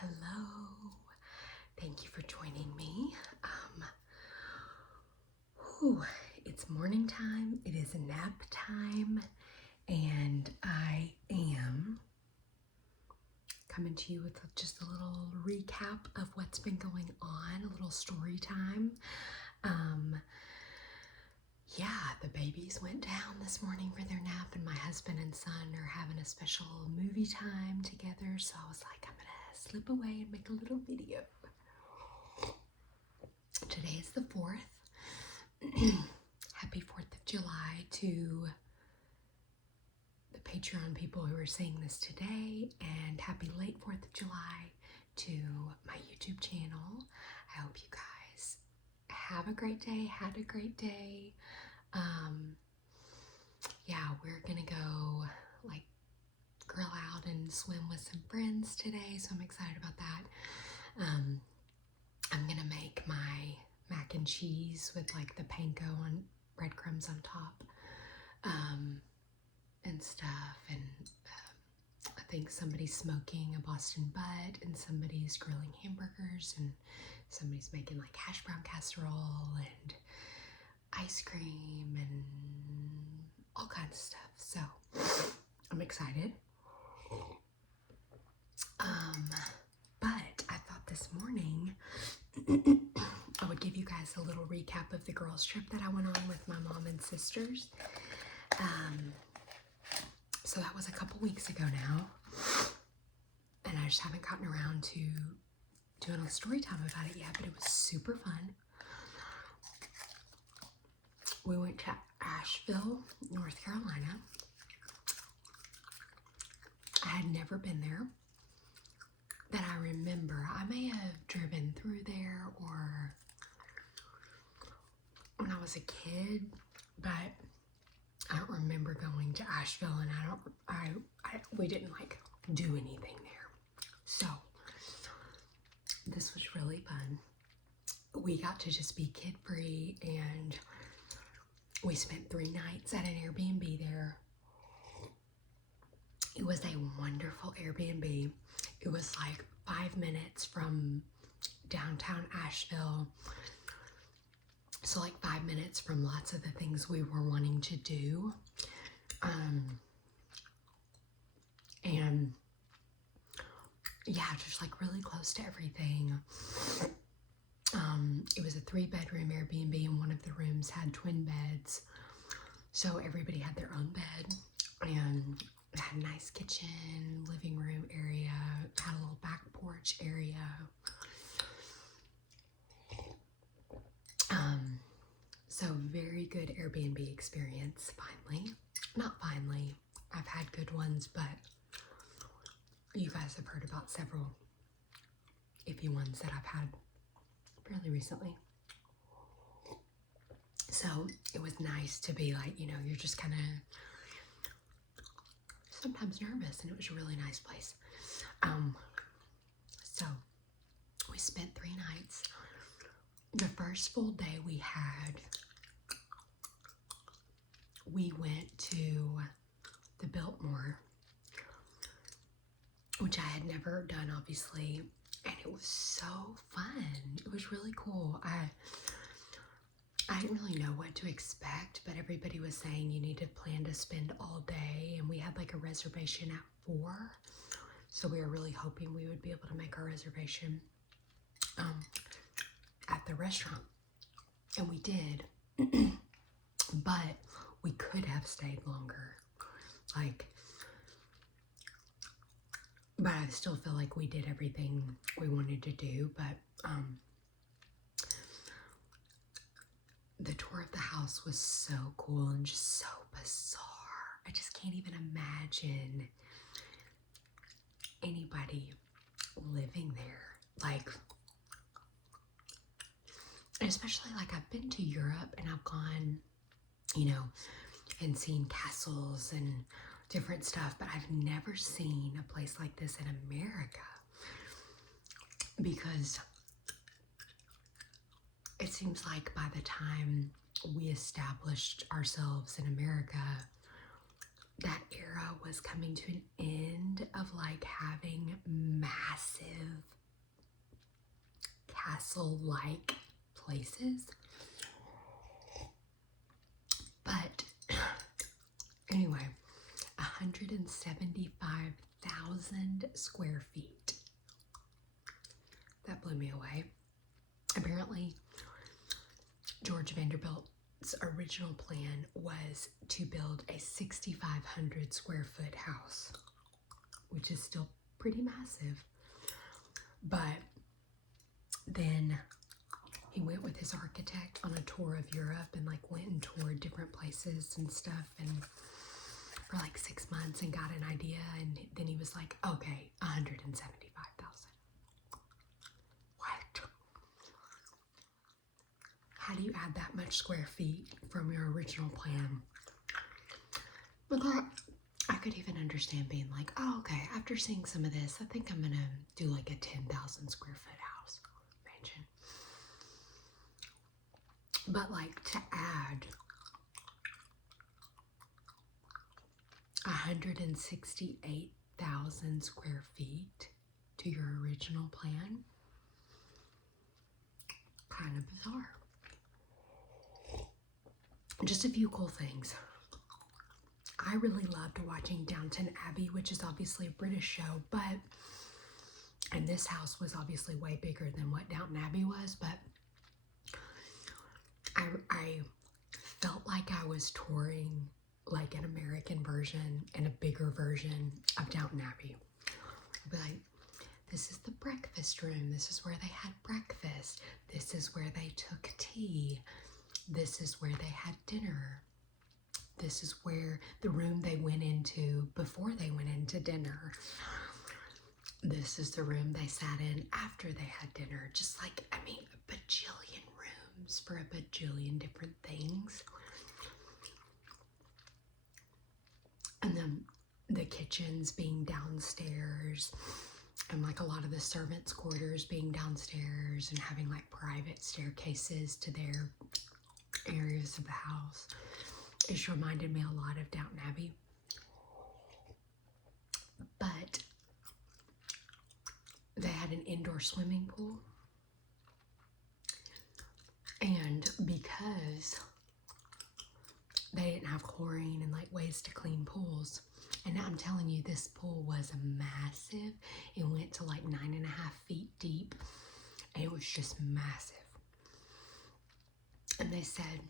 Hello, thank you for joining me. It's morning time, it is nap time, and I am coming to you with just a little recap of what's been going on, a little story time. The babies went down this morning for their nap, and my husband and son are having a special movie time together, so I was like, I'm gonna slip away and make a little video. Today is the 4th. Happy 4th of July to the Patreon people who are seeing this today, and happy late 4th of July to my YouTube channel. I hope you guys have a great day, had a great day. We're gonna go like grill out and swim with some friends today, so I'm excited about that. I'm gonna make my mac and cheese with like the panko on breadcrumbs on top, and stuff, and I think somebody's smoking a Boston butt, and somebody's grilling hamburgers, and somebody's making like hash brown casserole and ice cream and all kinds of stuff. So I'm excited. But I thought this morning I would give you guys a little recap of the girls' trip that I went on with my mom and sisters. So that was a couple weeks ago now, and I just haven't gotten around to doing a story time about it yet, but it was super fun. We went to Asheville, North Carolina. I had never been there that I remember. I may have driven through there or when I was a kid, but I don't remember going to Asheville, and we didn't like do anything there. So this was really fun. We got to just be kid free, and we spent 3 nights at an Airbnb there. It was a wonderful Airbnb. It was like 5 minutes from downtown Asheville. So like 5 minutes from lots of the things we were wanting to do. Just like really close to everything. It was a 3-bedroom Airbnb, and one of the rooms had twin beds. So everybody had their own bed, and it had a nice kitchen, living room area, had a little back porch area. So very good Airbnb experience, finally. Not finally, I've had good ones, but you guys have heard about several iffy ones that I've had fairly recently. So it was nice to be like, you're just kind of sometimes nervous, and it was a really nice place. So we spent 3 nights. The first full day we went to the Biltmore, which I had never done, obviously, and it was so fun. It was really cool. I didn't really know what to expect, but everybody was saying you need to plan to spend all day, and we had like a reservation at 4, so we were really hoping we would be able to make our reservation at the restaurant, and we did. But we could have stayed longer, but I still feel like we did everything we wanted to do. But the tour of the house was so cool and just so bizarre. I just can't even imagine anybody living there. Especially I've been to Europe, and I've gone, and seen castles and different stuff, but I've never seen a place like this in America, because it seems like by the time we established ourselves in America, that era was coming to an end of having massive castle-like places. But anyway, 175,000 square feet. That blew me away. Apparently, George Vanderbilt's original plan was to build a 6,500 square foot house, which is still pretty massive. But then he went with his architect on a tour of Europe and like went and toured different places and stuff, and for like 6 months, and got an idea, and then he was like, okay, 175,000. What? How do you add that much square feet from your original plan? But that, I could even understand being like, oh, okay, after seeing some of this, I think I'm gonna do like a 10,000 square foot house mansion. But like to add 168,000 square feet to your original plan, kind of bizarre. Just a few cool things. I really loved watching Downton Abbey, which is obviously a British show, and this house was obviously way bigger than what Downton Abbey was, but I felt like I was touring like an American version and a bigger version of Downton Abbey. I'd be like, this is the breakfast room. This is where they had breakfast. This is where they took tea. This is where they had dinner. This is where the room they went into before they went into dinner. This is the room they sat in after they had dinner. Just like, I mean, a bajillion rooms for a bajillion different things. And then the kitchens being downstairs, and like a lot of the servants' quarters being downstairs, and having like private staircases to their areas of the house. It just reminded me a lot of Downton Abbey. But they had an indoor swimming pool. And because they didn't have chlorine and like ways to clean pools, and I'm telling you, this pool was massive. It went to like 9.5 feet deep, and it was just massive. And they said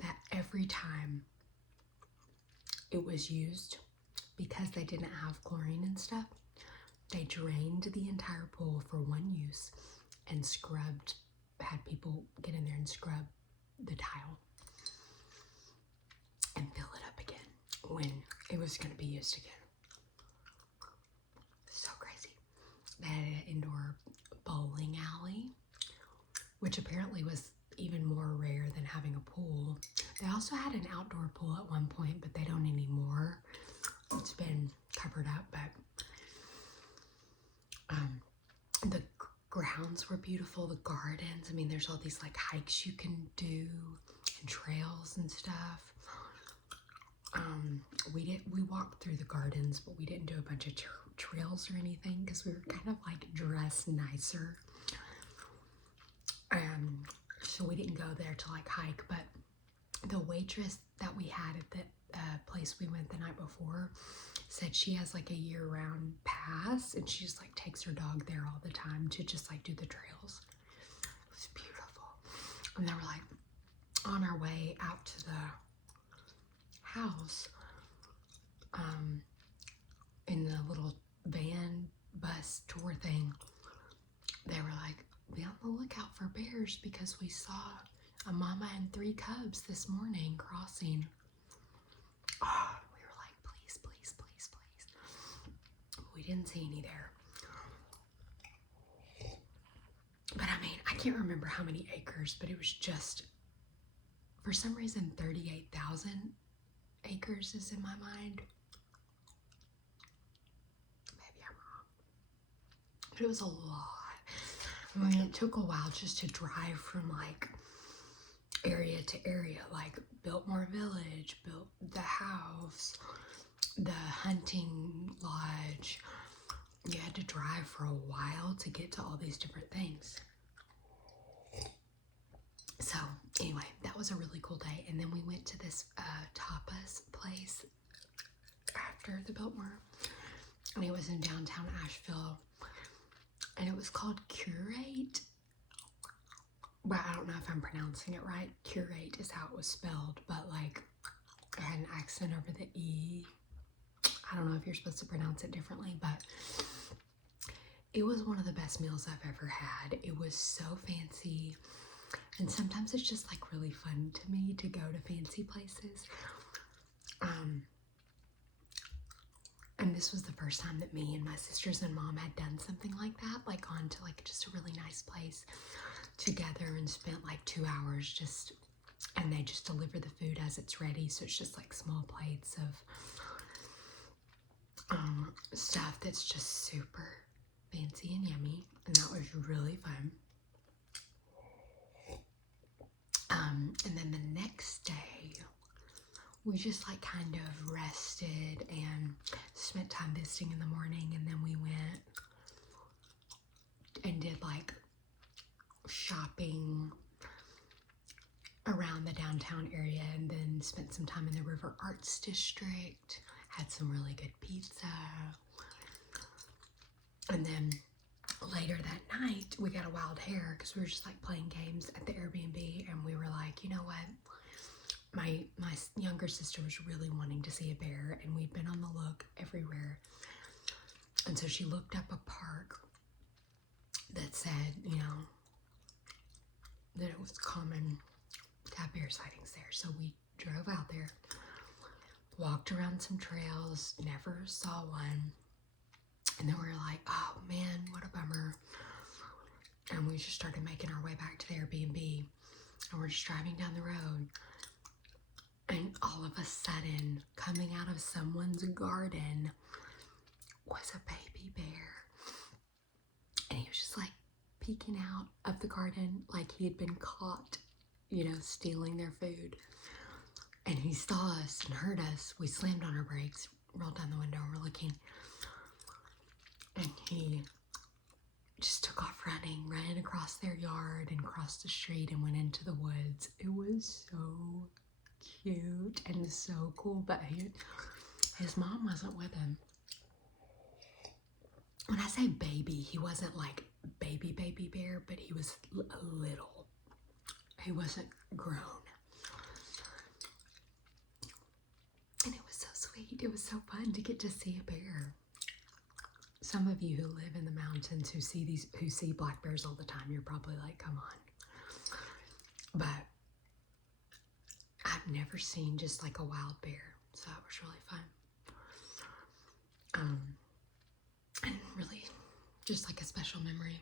that every time it was used, because they didn't have chlorine and stuff, they drained the entire pool for one use and scrubbed, had people get in there and scrub the tile and fill it up again when it was going to be used again. So crazy. They had an indoor bowling alley, which apparently was even more rare than having a pool. They also had an outdoor pool at one point, but they don't anymore. It's been covered up, but the grounds were beautiful. The gardens, I mean, there's all these like hikes you can do and trails and stuff. We walked through the gardens, but we didn't do a bunch of trails or anything because we were kind of like dressed nicer. So we didn't go there to like hike, but the waitress that we had at the place we went the night before said she has like a year-round pass, and she just like takes her dog there all the time to just like do the trails. It was beautiful. And then we're like on our way out to the house, in the little van bus tour thing, they were like, be on the lookout for bears because we saw a mama and 3 cubs this morning crossing. Oh, we were like, please, please, please, please. We didn't see any there. But I mean, I can't remember how many acres, but it was just, for some reason, 38,000 acres is in my mind. Maybe I'm wrong. But it was a lot. I mean, it took a while just to drive from like area to area, like Biltmore Village, built the house, the hunting lodge. You had to drive for a while to get to all these different things. So anyway, that was a really cool day. And then we went to this tapas place after the Biltmore, and it was in downtown Asheville, and it was called Curate. But I don't know if I'm pronouncing it right. Curate is how it was spelled, but like I had an accent over the E. I don't know if you're supposed to pronounce it differently, but it was one of the best meals I've ever had. It was so fancy. And sometimes it's just like really fun to me to go to fancy places. And this was the first time that me and my sisters and mom had done something like that, like gone to like just a really nice place together and spent like 2 hours just, and they just deliver the food as it's ready. So it's just like small plates of stuff that's just super fancy and yummy. And that was really fun. And then the next day, we just like kind of rested and spent time visiting in the morning, and then we went and did like shopping around the downtown area, and then spent some time in the River Arts District, had some really good pizza. And then later that night, we got a wild hair because we were just like playing games at the Airbnb, and we were like, you know what? My younger sister was really wanting to see a bear, and we'd been on the look everywhere. And so she looked up a park that said, you know, that it was common to have bear sightings there. So we drove out there, walked around some trails, never saw one. And then we were like, oh man, what a bummer. And we just started making our way back to the Airbnb, and we're just driving down the road. And all of a sudden, coming out of someone's garden was a baby bear. And he was just like peeking out of the garden like he had been caught, you know, stealing their food. And he saw us and heard us. We slammed on our brakes, rolled down the window, and we're looking. And he just took off running, ran across their yard and crossed the street and went into the woods. It was so cute and so cool, but his mom wasn't with him. When I say baby, he wasn't like baby bear, but he was little. He wasn't grown. And it was so sweet. It was so fun to get to see a bear. Some of you who live in the mountains who see black bears all the time, you're probably like, come on. But I've never seen just like a wild bear, so that was really fun. And really just like a special memory.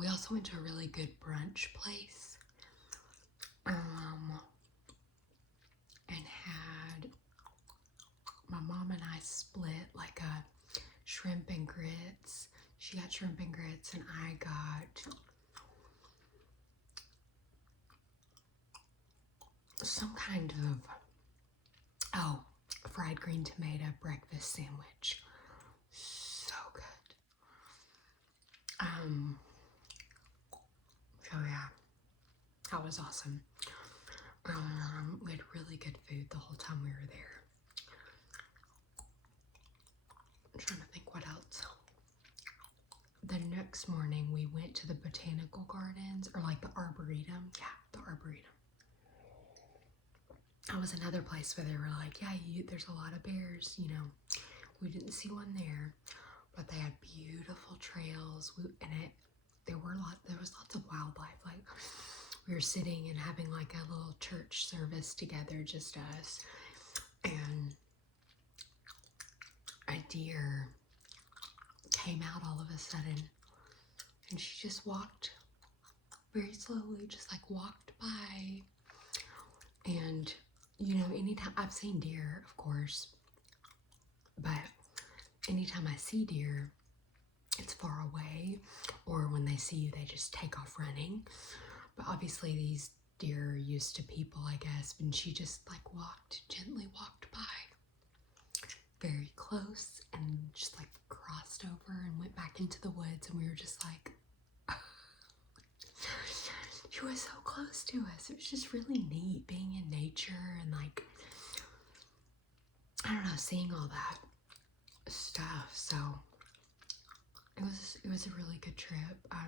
We also went to a really good brunch place, and had my mom and I split like a shrimp and grits. She got shrimp and grits, and I got some kind of fried green tomato breakfast sandwich. So good. So yeah, that was awesome. We had really good food the whole time we were there. I'm trying to think what else. The next morning we went to the Botanical Gardens, or like the Arboretum. Yeah, the Arboretum. That was another place where they were like, yeah, there's a lot of bears, you know. We didn't see one there, but they had beautiful trails, there was lots of wildlife. Like, we were sitting and having like a little church service together, just us, and a deer came out all of a sudden, and she just walked very slowly, just like walked by. And you know, anytime I've seen deer, of course, but anytime I see deer, it's far away, or when they see you, they just take off running. But obviously these deer are used to people, I guess, and she just like gently walked by very close, and just like crossed over and went back into the woods, and we were just like, she it was so close to us. It was just really neat being in nature and like, I don't know, seeing all that stuff. So it was a really good trip. I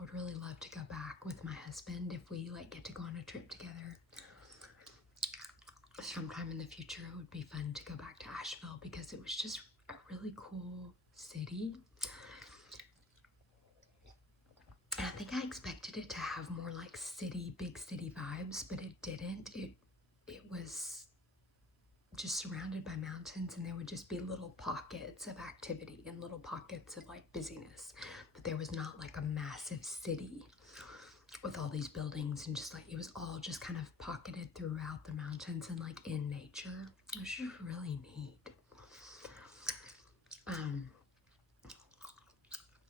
would really love to go back with my husband if we like get to go on a trip together. Sometime in the future, it would be fun to go back to Asheville because it was just a really cool city. And I think I expected it to have more like big city vibes, but it didn't. It was just surrounded by mountains, and there would just be little pockets of activity and little pockets of like busyness. But there was not like a massive city with all these buildings, and just like it was all just kind of pocketed throughout the mountains and like in nature. It was just really neat.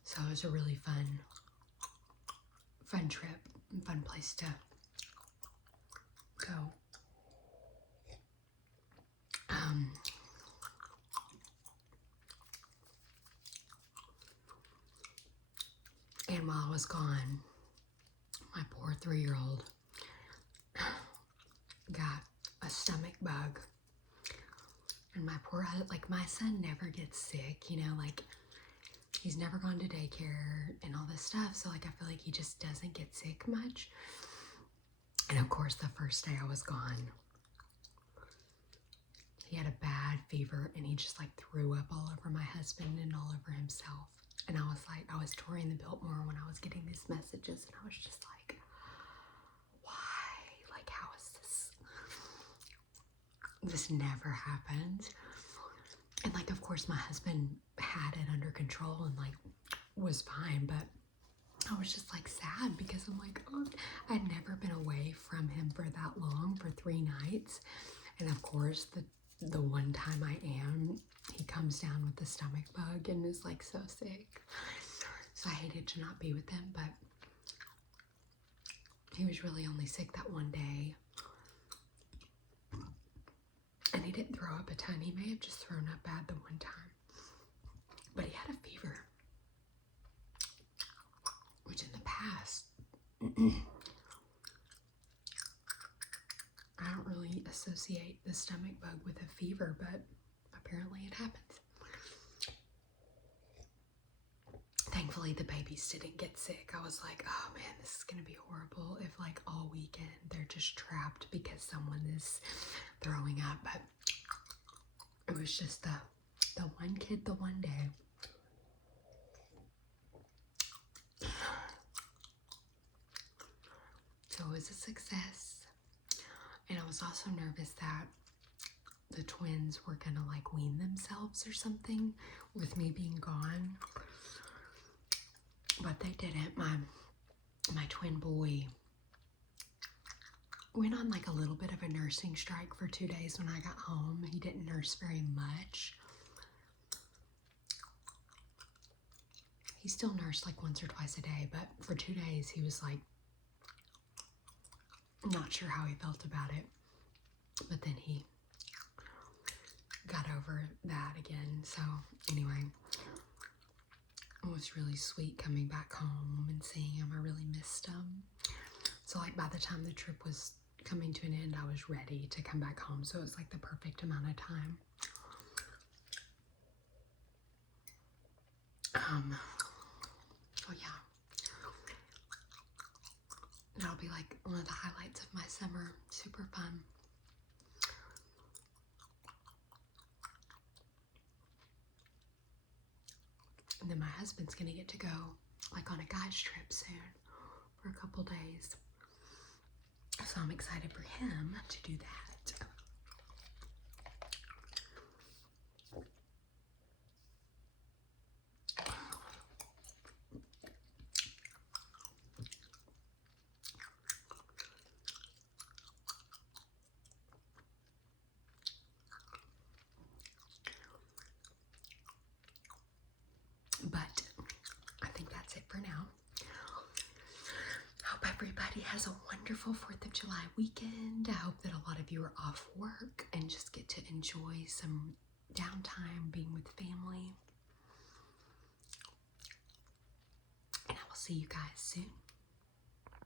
So it was a really fun trip, fun place to go. And while I was gone, my poor 3-year-old got a stomach bug. And my son never gets sick, you know, like he's never gone to daycare and all this stuff. So like, I feel like he just doesn't get sick much. And of course, the first day I was gone, he had a bad fever and he just like threw up all over my husband and all over himself. And I was touring the Biltmore when I was getting these messages, and I was just like, why? Like, how is this? This never happened. And like, of course, my husband had it under control and like was fine, but I was just like sad because I'm like, oh, I'd never been away from him for that long, for 3 nights. And of course, the one time I am, he comes down with the stomach bug and is like so sick. So I hated to not be with him, but he was really only sick that one day. And he didn't throw up a ton. He may have just thrown up bad the one time. But he had a fever, which in the past, I don't really associate the stomach bug with a fever, but apparently it happens. Thankfully, the babies didn't get sick. I was like, oh man, this is going to be horrible if like all weekend they're just trapped because someone is throwing up. But it was just the one kid, the one day. So it was a success. And I was also nervous that the twins were gonna like wean themselves or something with me being gone. But they didn't. My twin boy went on like a little bit of a nursing strike for 2 days when I got home. He didn't nurse very much. He still nursed like once or twice a day, but for 2 days he was like not sure how he felt about it. But then he got over that again. So anyway, it was really sweet coming back home and seeing him. I really missed him. So like by the time the trip was coming to an end, I was ready to come back home. So it was like the perfect amount of time. Oh yeah. That'll be like one of the highlights of my summer. Super fun. And then my husband's gonna get to go like on a guy's trip soon for a couple days. So I'm excited for him to do that. But I think that's it for now. Hope everybody has a wonderful 4th of July weekend. I hope that a lot of you are off work and just get to enjoy some downtime being with family. And I will see you guys soon.